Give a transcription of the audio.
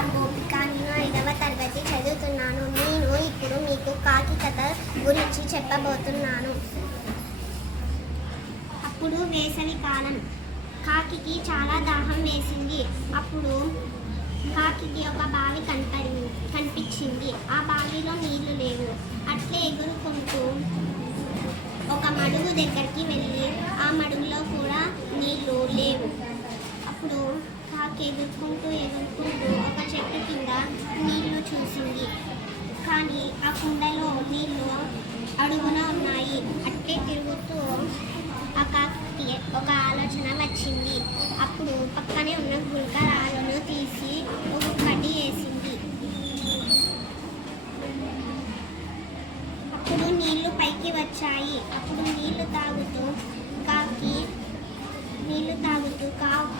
Are గోపిక నేను ఐదవ తరగతి చదువుతున్నాను. నేను ఇప్పుడు మీకు కాకి కథ గురించి చెప్పబోతున్నాను. అప్పుడు వేసవి కాలం. కాకి చాలా దాహం వేసింది. అప్పుడు కాకి ఒక బావి కనపడింది. కనిపించింది. ఆ బావిలో నీళ్ళు లేవు. అట్లే ఎగురుకుంటూ ఒక మడుగు దగ్గరికి వెళ్ళి ఆ మడుగులో కూడా నీళ్ళు లేవు. అప్పుడు కాకి ఎగురుకుంటూ ఎగురుకుంటూ చెట్టు కింద నీళ్ళు చూసింది. కానీ ఆ కుండలో నీళ్ళు అడుగున ఉన్నాయి. అట్టే తిరుగుతూ ఆ కాకి ఒక ఆలోచన వచ్చింది. అప్పుడు పక్కనే ఉన్న గుల్కరాలను తీసి ఒక్కొక్కటి వేసింది. అప్పుడు నీళ్ళు పైకి వచ్చాయి. అప్పుడు నీళ్ళు తాగుతూ కాకి నీళ్ళు తాగుతూ కావు